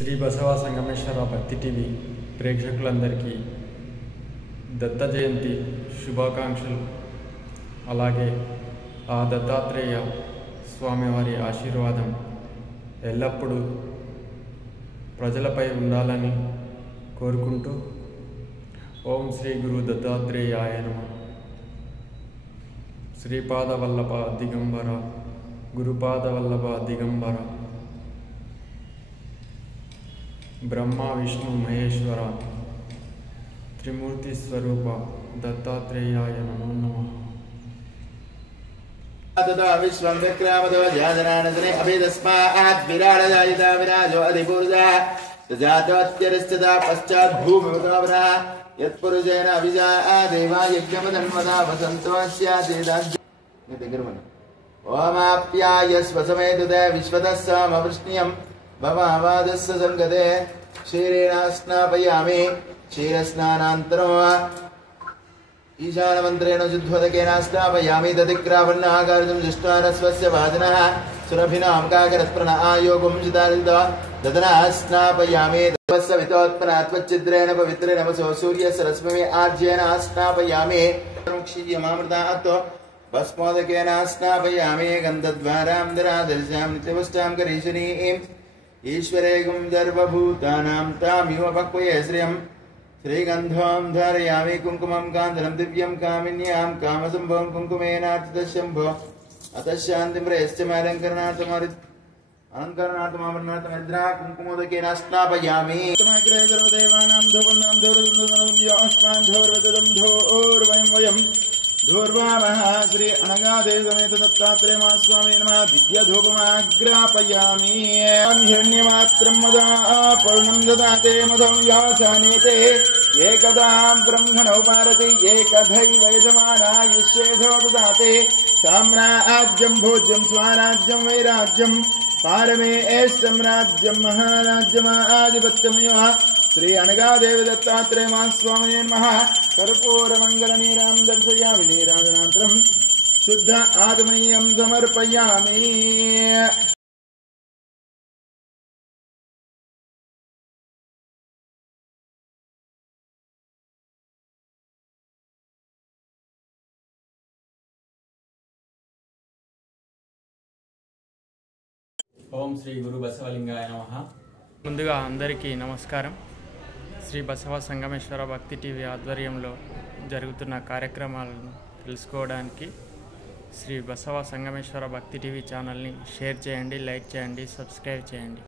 శ్రీ బసవ సంగమేశ్వర భక్తి టీవీ ప్రేక్షకులందరికీ దత్త జయంతి శుభాకాంక్షలు. అలాగే ఆ దత్తాత్రేయ స్వామివారి ఆశీర్వాదం ఎల్లప్పుడూ ప్రజలపై ఉండాలని కోరుకుంటూ ఓం శ్రీ గురు దత్తాత్రేయాయ నమః. శ్రీపాద వల్లభ దిగంబర గురుపాద వల్లభ దిగంబర బ్రహ్మ విష్ణు మహేశ్వర త్రిమూర్తి స్వరూప దత్తాత్రేయాయ నమో నమః. विश्वं विक्रामदो जाजनानसने अभिदस्मात् विराडजायिता विराजो अधिपूर्जा जातोत्यरिष्ठता पश्चात् भूमिवतावरा यत्पुरुषेण अभिजाया देवा यज्ञमधन्वदा वसन्तोऽस्यादिदाज्ञ ओमाप्यायस्वसमेतुते विश्वतस्सामवृष्ण्यं भवावादस्य सङ्गते क्षीरेण स्नापयामि क्षीरस्नानान्तरो ईशानमन्त्रेण शुद्धोदकेन स्नापयामि दधिग्रावन्नागार्जुं जुष्टानस्वस्य वादिनः सुरभिनां काकरस्प्रण आयोगुं चिदारितो ददनः स्नापयामि तस्य वितोत्पन्नात्वच्छिद्रेण पवित्रेण नमसो सूर्यस्य रश्मिः आज्येन स्नापयामि क्षीयमामृतात् भस्मोदकेन स्नापयामि गन्धद्वारां दरादर्शां नित्यपुष्टां करीशनीम् ईश्वरेगुं सर्वभूतानां तामिव पक्वये श्रियम् श्रीगन्धं धारयामि कुङ्कुमं काञ्चनं दिव्यं कामिन्यां कामसम्भवं कुङ्कुमेनार्चितशम्भो अतः शान्तिं प्रयश्चमालङ्करणार्थमावरणार्थमिद्रा कुङ्कुमोदकेन स्नापयामि समग्रे सर्वदेवानां धूर्वं धूर्वयं धूर्वामः श्री अनगादेव समेत दत्तात्रेय महास्वामी नमः दिव्यधूपमाग्रापयामि हिरण्यमात्रं मदा पूर्णं ददाते मदं व्यासानेते एकदा ब्रह्मणो भारति एकदैव यजमानायुष्येधो ददाते साम्राज्यं भोज्यं स्वाराज्यं वैराज्यं पारमे साम्राज्यं महाराज्यमाधिपत्यमेव श्री अनगादेव दत्तात्रेय महास्वामी नमः कर्पूरमङ्गलनीरां दर्शयामि नीराजनान्तरं शुद्ध आत्मनीयं समर्पयामि. ఓం శ్రీ గురు బసవలింగాయ నమః. ముందుగా అందరికీ నమస్కారం. శ్రీ బసవ సంగమేశ్వర భక్తి టీవీ ఆధ్వర్యంలో జరుగుతున్న కార్యక్రమాలను తెలుసుకోవడానికి శ్రీ బసవ సంగమేశ్వర భక్తి టీవీ ఛానల్ని షేర్ చేయండి, లైక్ చేయండి, సబ్స్క్రైబ్ చేయండి.